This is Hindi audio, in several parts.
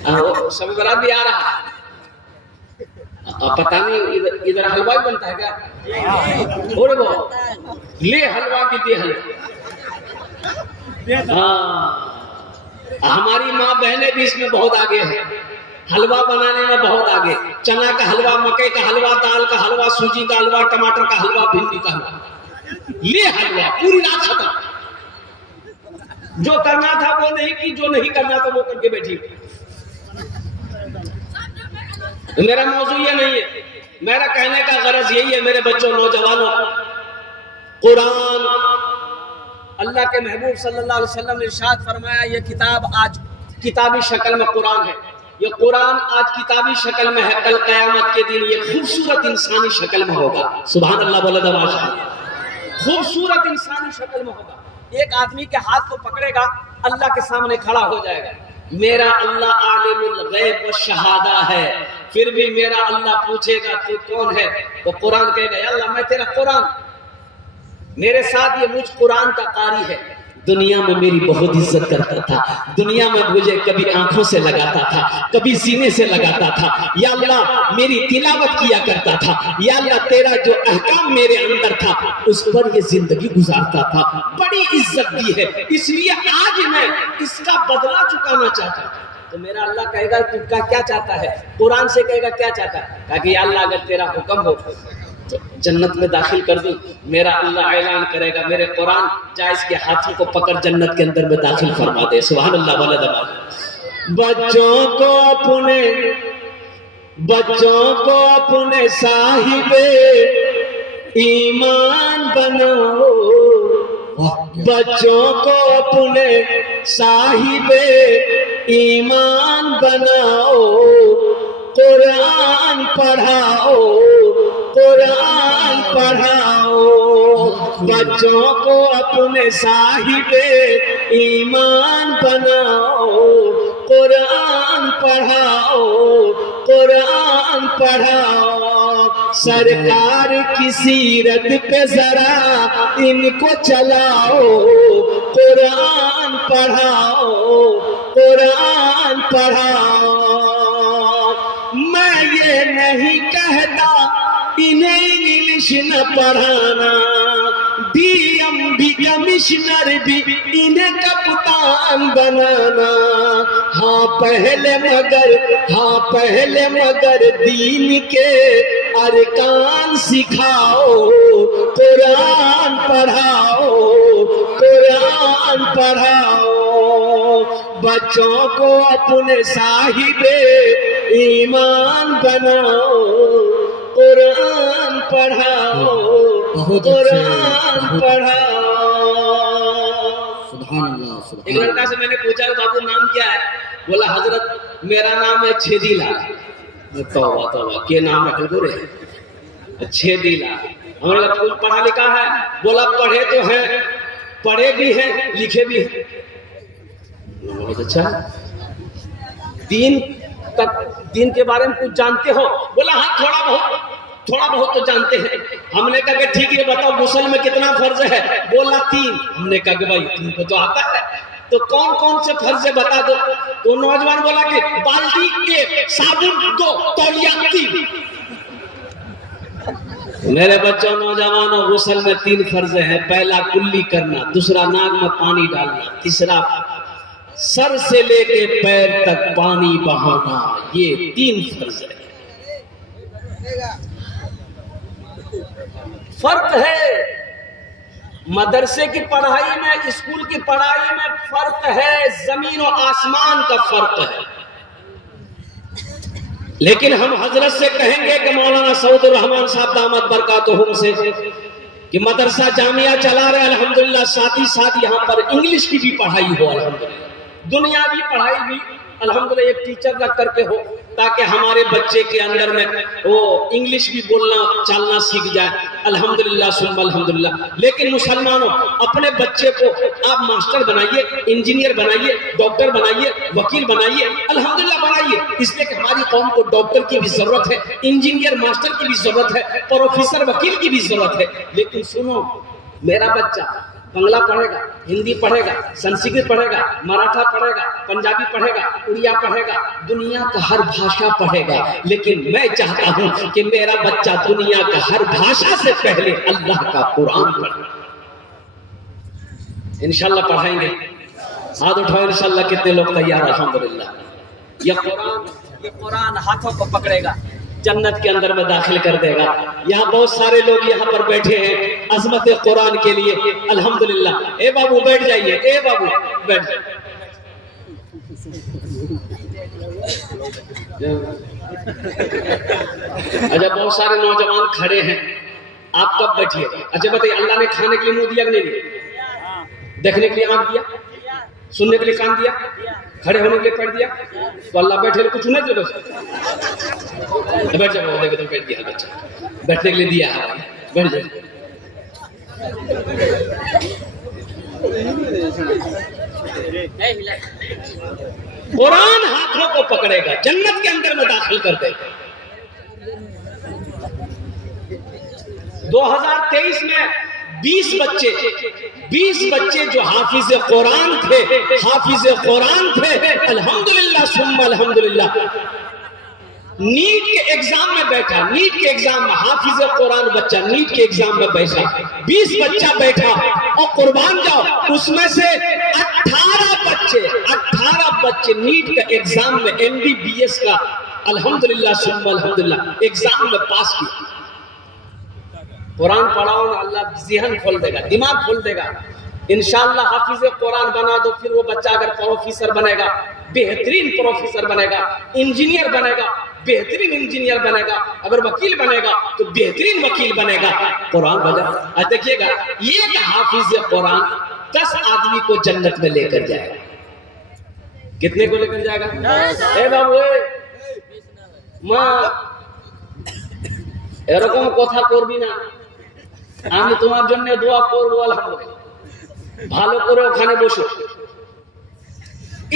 सब बरात भी आ रहा है। पता नहीं इधर हलवा भी बनता है क्या? थोड़े बहुत ले हलवा की दे हलवा। हाँ, हमारी माँ बहनें भी इसमें बहुत आगे है, हलवा बनाने में बहुत आगे। चना का हलवा, मकई का हलवा, दाल का हलवा, सूजी का हलवा, टमाटर का हलवा, भिंडी का हलवा, ले हलवा पूरी रात खत्म। जो करना था वो नहीं की, जो नहीं करना था वो करके बैठी। मेरा मौजू ये नहीं है, मेरा कहने का गरज यही है मेरे बच्चों, नौजवानों, कुरान, अल्लाह के महबूब सल्लल्लाहु अलैहि वसल्लम ने इरशाद फरमाया, ये किताब आज किताबी शक्ल में कुरान है, ये कुरान आज किताबी शक्ल में है, कल कयामत के दिन ये खूबसूरत इंसानी शक्ल में होगा। सुभान अल्लाह बोले तो माशाअल्लाह। खूबसूरत इंसानी शक्ल में होगा। एक आदमी के हाथ को पकड़ेगा, अल्लाह के सामने खड़ा हो जाएगा। मेरा अल्लाह आलिमुल गैब व शहादा है, फिर भी मेरा अल्लाह पूछेगा तू कौन है? तो कुरान कहेगा अल्लाह मैं तेरा कुरान, मेरे साथ ये मुझ कुरान का कारी है। दुनिया में मेरी बहुत इज्जत करता था, दुनिया में मुझे कभी आंखों से लगाता था, कभी सीने से लगाता था। या अल्लाह मेरी तिलावत किया करता था, या अल्लाह तेरा जो अहकाम मेरे अंदर था उस पर ये जिंदगी गुजारता था, बड़ी इज्जत दी है, इसलिए आज मैं इसका बदला चुकाना चाहता हूं। तो मेरा अल्लाह कहेगा तू क्या चाहता है? कुरान से कहेगा क्या चाहता है? कहा कि अल्लाह अगर तेरा हुक्म हो तो जन्नत में दाखिल कर दूं। मेरा अल्लाह ऐलान करेगा मेरे कुरान जा इसके हाथों को पकड़ जन्नत के अंदर में दाखिल फरमा दे। सुभान अल्लाह वाले दबा। बच्चों को अपने साहिबे ईमान बनाओ, बच्चों को अपने साहिबे ईमान बनाओ, कुरान पढ़ाओ, कुरान पढ़ाओ। बच्चों को अपने साहिबे ईमान बनाओ, कुरान पढ़ाओ, कुरान पढ़ाओ। सरकार की सीरत पे जरा इनको चलाओ, कुरान पढ़ाओ, कुरान पढ़ाओ। मैं ये नहीं कहता इन्हें इंग्लिश न पढ़ाना, डीएम भी कमिश्नर भी इन्हें कप्तान बनाना। हाँ पहले मगर दीन के अरकान सिखाओ, कुरान पढ़ाओ, कुरान पढ़ाओ। बच्चों को अपने साहिबे ईमान बनाओ, कुरान पढ़ाओ, कुरान पढ़ाओ। एक लड़का से मैंने पूछा बाबू नाम क्या है? बोला हजरत मेरा नाम है छेदीलाल। तौबा के नाम रख लो रे, छेदीलाल। हमारा कुछ पढ़ा लिखा है? बोला पढ़े तो हैं, पढ़े भी हैं, लिखे भी हैं। बहुत अच्छा। दीन के बारे में कुछ जानते हो? बोला हाँ थोड़ा बहुत तो जानते हैं। हमने कहा कि ठीक है बताओ गुस्ल में कितना फर्ज है? बोला 3। हमने कहा कि भाई तुमको तो आता है, तो कौन कौन से फर्ज है बता दो। तो नौजवान बोला कि बाल्टी 1, साबुन 2, तौलिया 3। मेरे बच्चों नौजवानों, गुस्ल में 3 फर्ज है। पहला कुल्ली करना, दूसरा नाक में पानी डालना, तीसरा सर से लेके पैर तक पानी बहाना। ये 3 फर्ज है। फर्क है मदरसे की पढ़ाई में, स्कूल की पढ़ाई में फर्क है, जमीन और आसमान का फर्क है। लेकिन हम हजरत से कहेंगे कि मौलाना सऊदुर रहमान साहब दामत बरकातुहुम से कि मदरसा जामिया चला रहे अल्हम्दुलिल्लाह, साथ ही साथ यहाँ पर इंग्लिश की भी पढ़ाई हो, अल्हम्दुलिल्लाह दुनियावी पढ़ाई भी अल्हम्दुलिल्लाह एक टीचर रख करके हो, ताकि हमारे बच्चे के अंदर में वो इंग्लिश भी बोलना चलना सीख जाए। अल्हम्दुलिल्लाह सुम्मा अल्हम्दुलिल्लाह। लेकिन मुसलमानों, अपने बच्चे को आप मास्टर बनाइए, इंजीनियर बनाइए, डॉक्टर बनाइए, वकील बनाइए, अल्हम्दुलिल्लाह बनाइए। इसलिए कि हमारी कौम को डॉक्टर की भी जरूरत है, इंजीनियर मास्टर की भी जरूरत है, प्रोफेसर वकील की भी जरूरत है। लेकिन सुनो मेरा बच्चा, बंगला पढ़ेगा, हिंदी पढ़ेगा, संस्कृत पढ़ेगा, मराठा पढ़ेगा, पंजाबी पढ़ेगा, उड़िया पढ़ेगा, दुनिया का हर भाषा पढ़ेगा। लेकिन मैं चाहता हूं कि मेरा बच्चा दुनिया का हर भाषा से पहले अल्लाह का कुरान पढ़े। इंशाल्लाह पढ़ाएंगे। हाथ उठाओ इंशाल्लाह। कितने लोग तैयार? अल्हम्दुलिल्लाह। ये कुरान हाथों को पकड़ेगा, जन्नत के अंदर में दाखिल कर देगा। यहाँ बहुत सारे लोग यहाँ पर बैठे हैं अजमत कुरान के लिए। अल्हम्दुलिल्लाह। ए बाबू बैठ जाइए, ए बाबू बैठ जाइए। अच्छा, बहुत सारे नौजवान खड़े हैं, आप कब बैठिए? अच्छा बताइए, अल्लाह ने खाने के लिए मुंह दिया कि नहीं दिया? देखने के लिए आंख दिया? सुनने के लिए कान दिया? खड़े होने के लिए पैर दिया? तो अल्लाह बैठे कुछ नहीं दिया? बैठ जाओ, देखो तो बैठ गया बच्चा, बैठने के लिए दिया है, बैठ जाओ। कुरान हाथों को पकड़ेगा, जन्नत के अंदर में दाखिल कर देगा। 2023 में 20 बच्चे जो हाफिज कुरान थे, अल्हम्दुलिल्लाह सुम्मा अल्हम्दुलिल्लाह। नीट के एग्जाम में बैठा, नीट के एग्जाम में हाफिज कुरान बच्चा नीट के एग्जाम में बैठा, 20 बच्चा बैठा और कुर्बान जाओ, उसमें से 18 बच्चे नीट का एग्जाम में MBBS का अल्हम्दुलिल्लाह सुम्मा अल्हम्दुलिल्लाह एग्जाम में पास किया। कुरान पढ़ाओ ना, अल्लाह ज़हन खोल देगा, दिमाग खोल देगा। इंशाअल्लाह हाफिज कुरान बना दो, फिर वो बच्चा अगर प्रोफेसर बनेगा, बेहतरीन प्रोफेसर बनेगा, इंजीनियर बनेगा, बेहतरीन इंजीनियर बनेगा, अगर वकील बनेगा तो बेहतरीन वकील बनेगा। कुरान बजा देखिएगा, ये हाफिज कुरान 10 आदमी को जन्नत में लेकर जाएगा। कितने को लेकर जाएगा? ए बाबू माँ এরকম কথা করবি না, আমি তোমার জন্য দোয়া করবো। আলহামদুলিল্লাহ, ভালো করে ওখানে বসো।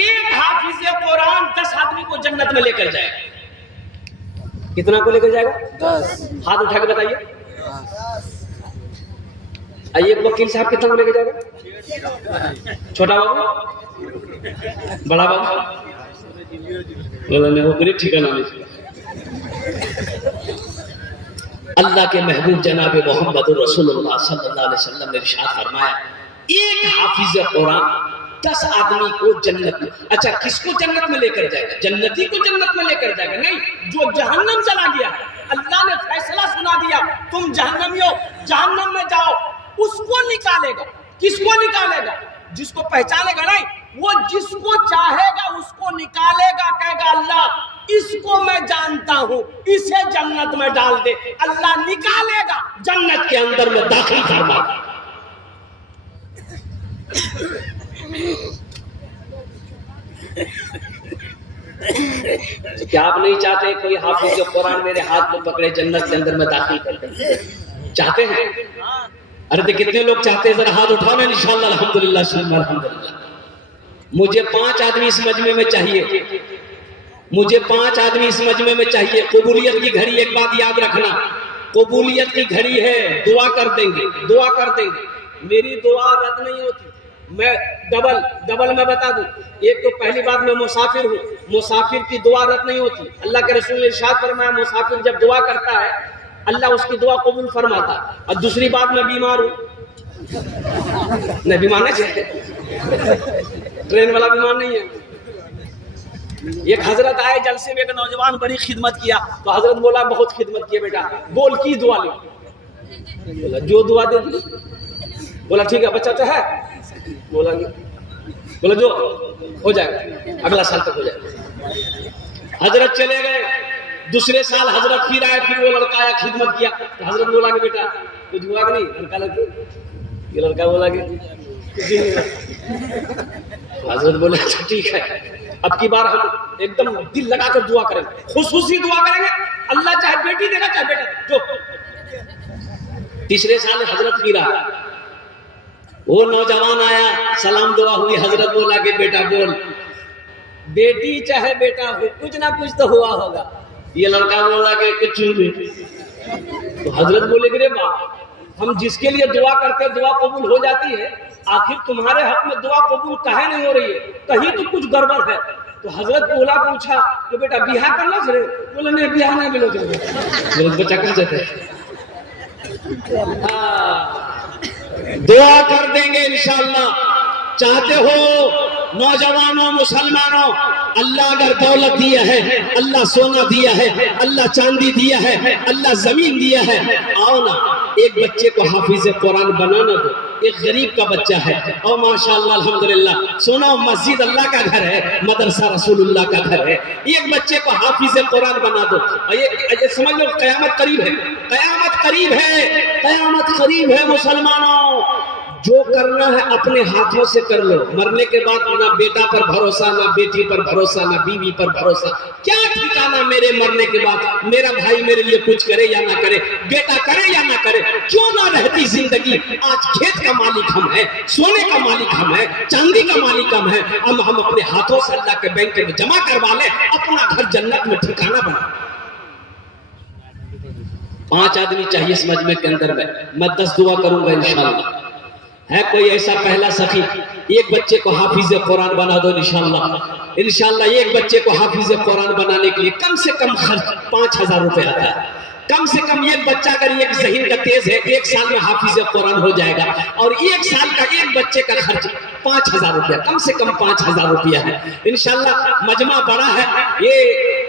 एक हाफिज कुरान 10 आदमी को जन्नत में लेकर जाएगा। कितना को लेकर जाएगा? 10। हाथ उठा के बताइए। आइए, वकील साहब कितना को लेकर जाएगा? छोटा बाबू, बड़ा बाबू, बोला ठिकाना नहीं। अल्लाह के महबूब जनाब मोहम्मद रसूलुल्लाह सल्लल्लाहु अलैहि वसल्लम ने इरशाद फरमाया, एक हाफिज कुरान 10 आदमी को जन्नत में। अच्छा, किसको जन्नत में लेकर जाएगा? जन्नती को जन्नत में लेकर जाएगा? नहीं, जो जहन्नम चला गया, अल्लाह ने फैसला सुना दिया तुम जहन्नमियों जहन्नम में जाओ, उसको निकालेगा। किसको निकालेगा? जिसको पहचानेगा नहीं, वो जिसको चाहेगा उसको निकालेगा। कहेगा अल्लाह इसको मैं जानता हूं, इसे जन्नत में डाल दे। अल्लाह निकालेगा, जन्नत के अंदर में दाखिल फरमाएगा। क्या आप नहीं चाहते कोई हाफिज कुरान मेरे हाथ में पकड़े, जन्नत के अंदर में दाखिल कर दे? चाहते हैं? अरे तो कितने लोग चाहते हैं? जरा हाथ उठाओ ना। इंशाअल्लाह अल्हम्दुलिल्लाह सुम्मा अल्हम्दुलिल्लाह। मुझे 5 आदमी इस मजमे में चाहिए, मुझे 5 आदमी इस मजमे में चाहिए। कबूलियत की घड़ी, एक बात याद रखना, कबूलियत की घड़ी है। दुआ कर देंगे, दुआ कर देंगे। मेरी दुआ रद्द नहीं होती। मैं डबल मैं बता दूं, एक तो पहली बात मैं मुसाफिर हूँ, मुसाफिर की दुआ रद्द नहीं होती। अल्लाह के रसूल ने इरशाद फरमाया, मुसाफिर जब दुआ करता है अल्लाह उसकी दुआ कबूल फरमाता। और दूसरी बात, मैं बीमार हूँ, नहीं बीमार नहीं चाहिए, ट्रेन वाला बीमार नहीं है। एक हजरत आए जलसे में, एक नौजवान बड़ी खिदमत किया, तो हजरत बोला बहुत खिदमत किया बेटा, बोल की दुआ ले। बोला जो दुआ दे दी। बोला ठीक है, बच्चा तो है। बोला जो हो जाएगा, अगला साल तक हो जाएगा। हजरत चले गए, दूसरे साल हजरत फिर आए, फिर वो लड़का आया, खिदमत किया, तो हजरत बोला कि बेटा कुछ हुआ कि नहीं? लड़का लड़की, ये लड़का बोला कि कुछ नहीं। हजरत बोले अच्छा ठीक है, अब की बार हम एकदम दिल लगाकर दुआ करेंगे, खुशूसी दुआ करेंगे, अल्लाह चाहे बेटी देगा चाहे बेटा जो। तीसरे साल हजरत फिर आया, वो नौजवान आया, सलाम दुआ हुई, हजरत बोला कि बेटा बोल, बेटी चाहे बेटा हो, कुछ ना कुछ तो हुआ होगा। ये लड़का बोला कि कुछ नहीं। तो हजरत बोले कि रे बाप, हम जिसके लिए दुआ करते हैं दुआ कबूल हो जाती है, आखिर तुम्हारे हक में दुआ कबूल काहे नहीं हो रही है? कहीं तो कुछ गड़बड़ है। तो हजरत बोला पूछा कि बेटा बियाह करना रे? बोले नहीं बियाह नहीं मिलो जाएगा बच्चा कर देते। दुआ कर देंगे इंशाअल्लाह। चाहते हो नौजवानों मुसलमानों, अल्लाह अगर दौलत दिया है, अल्लाह सोना दिया है, अल्लाह चांदी दिया है, अल्लाह जमीन दिया है, आओ ना एक बच्चे को हाफिज कुरान बनाना दो। एक गरीब का बच्चा है और माशाअल्लाह अल्हम्दुलिल्लाह, सुनो मस्जिद अल्लाह का घर है, मदरसा रसूलुल्लाह का घर है। एक बच्चे को हाफिज कुरान बना दो। ये समझ लो कयामत करीब है, कयामत करीब है, कयामत करीब है। मुसलमानों जो करना है अपने हाथों से कर लो। मरने के बाद ना बेटा पर भरोसा, ना बेटी पर भरोसा, ना बीवी पर भरोसा। क्या ठिकाना मेरे मरने के बाद मेरा भाई मेरे लिए कुछ करे या ना करे, बेटा करे या ना करे, क्यों ना रहती जिंदगी। आज खेत का मालिक हम है, सोने का मालिक हम है, चांदी का मालिक हम है। हम अपने हाथों से अल्लाह के बैंक में जमा करवा ले, अपना घर जन्नत में ठिकाना बना। 5 आदमी चाहिए इस मजमे के अंदर में, मैं 10 दुआ करूंगा इंशाअल्लाह। है कोई ऐसा पहला सखी, एक बच्चे को हाफिज कुरान बना दो इंशाअल्लाह। इंशाअल्लाह एक बच्चे को हाफिज कुरान बनाने के लिए कम से कम खर्च 5000 रुपए आता है। कम से कम एक बच्चा अगर एक ज़हीन का तेज है, 1 साल में हाफिज कुरान हो जाएगा। और 1 साल का एक बच्चे का खर्च 5000 रुपया, कम से कम 5000 रुपया है। इंशाअल्लाह मजमा बड़ा है ये,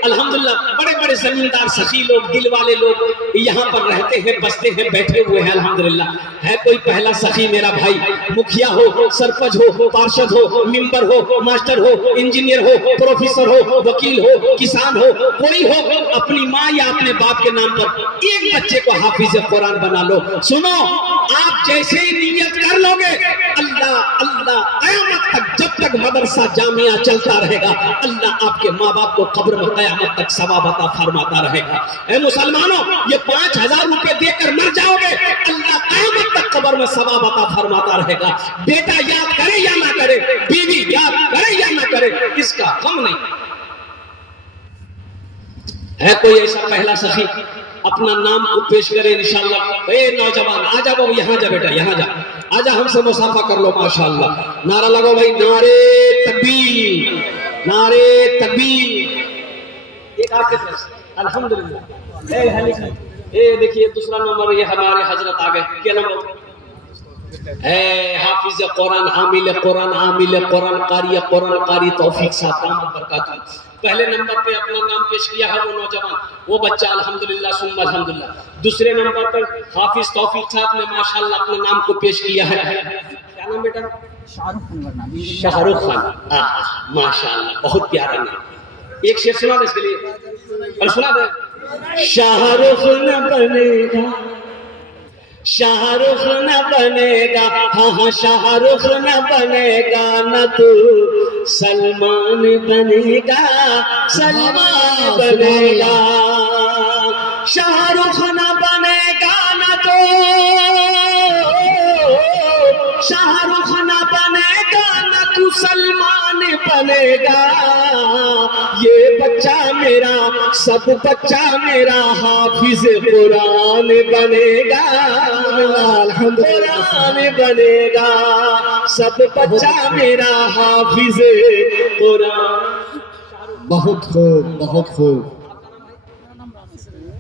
अल्हम्दुलिल्लाह बड़े बड़े जमींदार सखी लोग, दिल वाले लोग यहाँ पर रहते हैं, बसते हैं, बैठे हुए हैं अल्हम्दुलिल्लाह। है कोई पहला सखी मेरा भाई, मुखिया हो, सरपंच हो, पार्षद हो, मेंबर हो, मास्टर हो, इंजीनियर हो, प्रोफेसर हो, वकील हो, किसान हो, कोई हो, अपनी माँ या अपने बाप के नाम पर एक बच्चे को हाफिज कुरान बना लो। सुनो, आप जैसे ही नियत कर लोगे, अल्लाह अल्लाह क़यामत तक, जब तक मदरसा जामिया चलता रहेगा, अल्लाह आपके माँ बाप को कब्र में क़यामत तक सवाब अता फरमाता रहेगा। ऐ मुसलमानों, ये 5000 रुपए देकर मर जाओगे, अल्लाह क़यामत तक कब्र में सवाब अता फरमाता रहेगा। बेटा याद करे या ना करे, बीवी याद करे या ना करे, इसका गम नहीं। है कोई ऐसा पहला सखी, अपना नाम को पेश करे इंशाअल्लाह। ए नौजवान आ जा बाबू, यहाँ जा बेटा, यहाँ जा, आजा हमसे मुसाफा कर लो माशाअल्लाह। नारा लगो भाई, नारे तकबीर, नारे तकबीर। एक आपके तरफ से अल्हम्दुलिल्लाह। ए देखिए दूसरा नंबर, ये हमारे हजरत आ गए। क्या नंबर है? हाफिज कुरान, हामिल कुरान, आमिल कुरान, कारी तौफीक साहब, दामत बरकातहू। पहले नंबर पे अपना नाम पेश किया है वो नौजवान, वो बच्चा अल्हम्दुलिल्लाह सुम्मा अल्हम्दुलिल्लाह। दूसरे नंबर पर हाफिज तौफीक साहब ने माशाअल्लाह अपना नाम को पेश किया है। क्या नाम बेटा? शाहरुख खान। माशाअल्लाह बहुत प्यारा नाम। एक शेर सुना दे इसके लिए, और सुना दे। शाहरुख न बनेगा, शाहरुख न बनेगा, हाँ शाहरुख न बनेगा, न तू सलमान बनेगा, सलमान बनेगा। शाहरुख न बनेगा, न तो शाहरुख न बनेगा, न तू सलमान बनेगा। ये बच्चा मेरा, सब बच्चा मेरा हाफिज कुरान बनेगा, कुरान बनेगा। सब बच्चा मेरा हाफिज कुरान। बहुत खूब, बहुत खूब।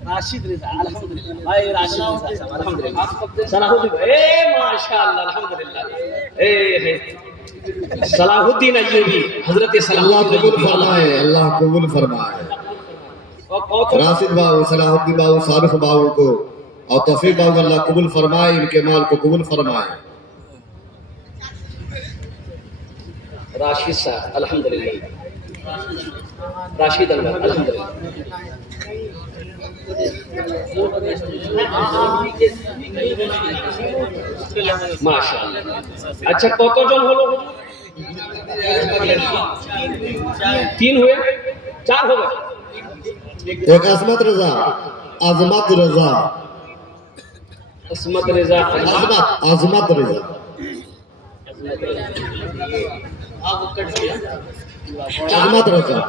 राशिद रिजा अल्हम्दुलिल्लाह, भाई राशिद रिजा अल्हम्दुलिल्लाह। सलाहुद्दीन ए माशाअल्लाह अल्हम्दुलिल्लाह। ए सलाहुद्दीन अय्यूबी, हजरत अल्लाह कबूल फरमाए, अल्लाह कबूल फरमाए। राशिद बाबू, सलाहुद्दीन बाबू, फारूक बाबू को और तौफीक बाबू अल्लाह कबूल फरमाए, इनके माल को कबूल फरमाए। राशिद साहब अल्हम्दुलिल्लाह, राशिद अल्हम्दुलिल्लाह। माशाअल्लाह। अच्छा কতজন হলো? 3 हुए, 4 हो गए। एक असमत रजा, अजमत रजा, असमत रजा, अजमत रजा। अजमत रजा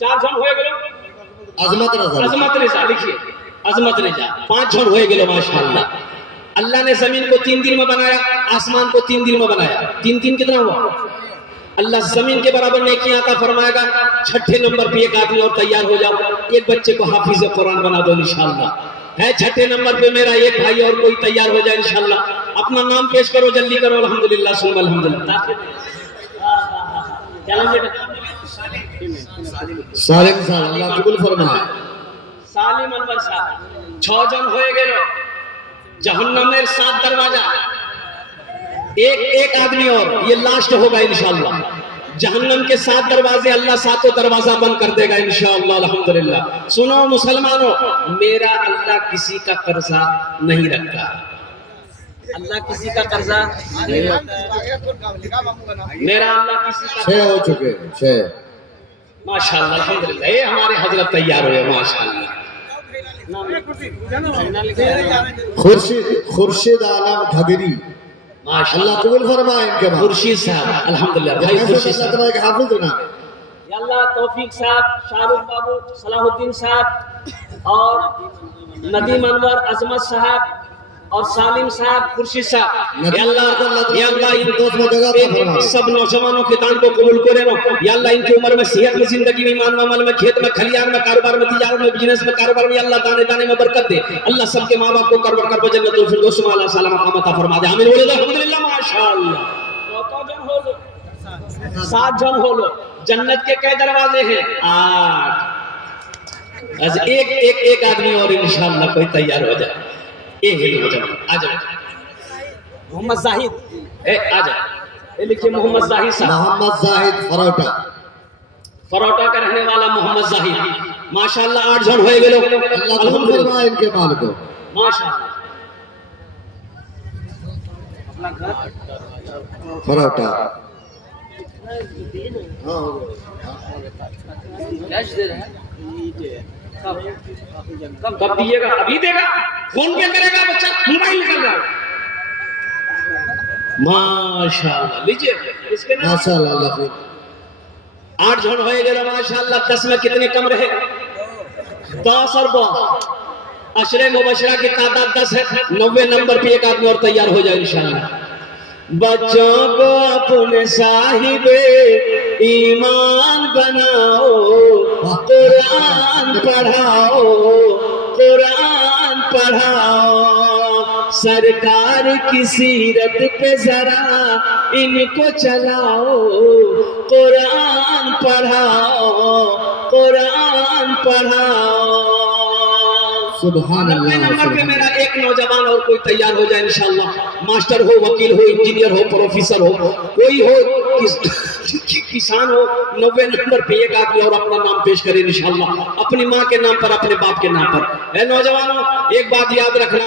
4 जन হয়ে গেল। अजमत रजा, अजमत रेजा लिखिए, अजमत रेजा 5 जन হয়ে গেল माशाअल्लाह। अल्लाह ने जमीन को 3 दिन में बनाया, आसमान को 3 दिन में बनाया। 3 दिन कितना हुआ? अल्लाह जमीन के बराबर नेकियां अता फरमाएगा। छठे नंबर पे एक आदमी और तैयार हो जाओ, एक बच्चे को हाफिज कुरान बना दो इंशाअल्लाह। है छठे नंबर पे मेरा एक भाई और कोई तैयार हो जाए इंशाअल्लाह। अपना नाम पेश करो, जल्दी करो। अल्हम्दुलिल्लाह सुन अल्हम्दुलिल्लाह। क्या नाम बेटा? सालिम साहब, अल्लाह कबूल फरमाए। सालिम अनवर साहब 6 जन होए गए। जहन्नमेर 7 दरवाजा, एक आदमी और, ये लास्ट होगा इंशाअल्लाह। जहन्नम के 7 दरवाजे, अल्लाह 7 दरवाजा बंद कर देगा इंशाअल्लाह। अल्हम्दुलिल्लाह। सुनो मुसलमानों, मेरा अल्लाह किसी का कर्जा नहीं रखता। अल्लाह किसी का कर्जा नहीं रखता। मेरा अल्लाह किसी का 6 हो चुके, 6। माशाअल्लाह अल्हम्दुलिल्लाह। ये हमारे हजरत तैयार हुए माशाअल्लाह। खुर्शीद आलम घगरी, अल्लाह कबूल फरमाए इनके बाद। खुर्शीद साहब अल्हम्दुलिल्लाह। भाई खुर्शीद साहब के हाफिज बना। या अल्लाह तौफीक साहब, शाहरुख बाबू, सलाहुद्दीन साहब और नदीम अनवर, अजमत साहब और सालिम साहब, खुर्शीद साहब। या अल्लाह इन सब नौजवानों के दान को कबूल करे। या अल्लाह इनकी उम्र में, सेहत में, जिंदगी में, ईमान में, अमल में, खेत में, खलियान में, कारोबार में, तिजारत में, बिजनेस में, कारोबार में, अल्लाह दाने दाने में बरकत दे। अल्लाह सबके माँ बाप को करब जन्नतुल फिरदौस में अल्लाह सलाम अता फरमा दे। आमीन। अल्हम्दुलिल्लाह माशाअल्लाह। 7 जन हो लो। जन्नत के कई दरवाजे हैं? 8। एक आदमी और इंशाअल्लाह कोई तैयार हो जाए। आ जाओ मोहम्मद जाहिद, आ जाओ। ये लिखिए मोहम्मद जाहिद साहब। मोहम्मद जाहिद फरोटा का रहने वाला मोहम्मद जाहिद माशाअल्लाह। 8 जन हो गए लोग। अल्लाह कबूल फरमाए इनके माल को माशाअल्लाह। फरोटा कब दिएगा? अभी देगा। फोन पे करेगा बच्चा, मोबाइल निकल रहा है। माशाअल्लाह। लीजिए इसके नाम माशाअल्लाह। 8 जन हो गए माशाअल्लाह। 10 में कितने कम रहे? 10 और 10। अशरे मुबशरा की तादाद 10 है। 90 नंबर पे एक आदमी और तैयार हो जाए इंशाअल्लाह। बच्चों को अपने साहिबे ईमान बनाओ, कुरान पढ़ाओ, कुरान पढ़ाओ। सरकार की सीरत पे जरा इनको चलाओ, कुरान पढ़ाओ, कुरान पढ़ाओ। सुभान अल्लाह। नंबर पे मेरा एक नौजवान और कोई तैयार हो जाए इंशाअल्लाह। मास्टर हो, वकील हो, इंजीनियर हो, प्रोफेसर हो, कोई हो, किसान हो। 90 नंबर पे एक आदमी और अपना नाम पेश करे इंशाअल्लाह। अपनी माँ के नाम पर, अपने बाप के नाम पर। नौजवानों एक बात याद रखना।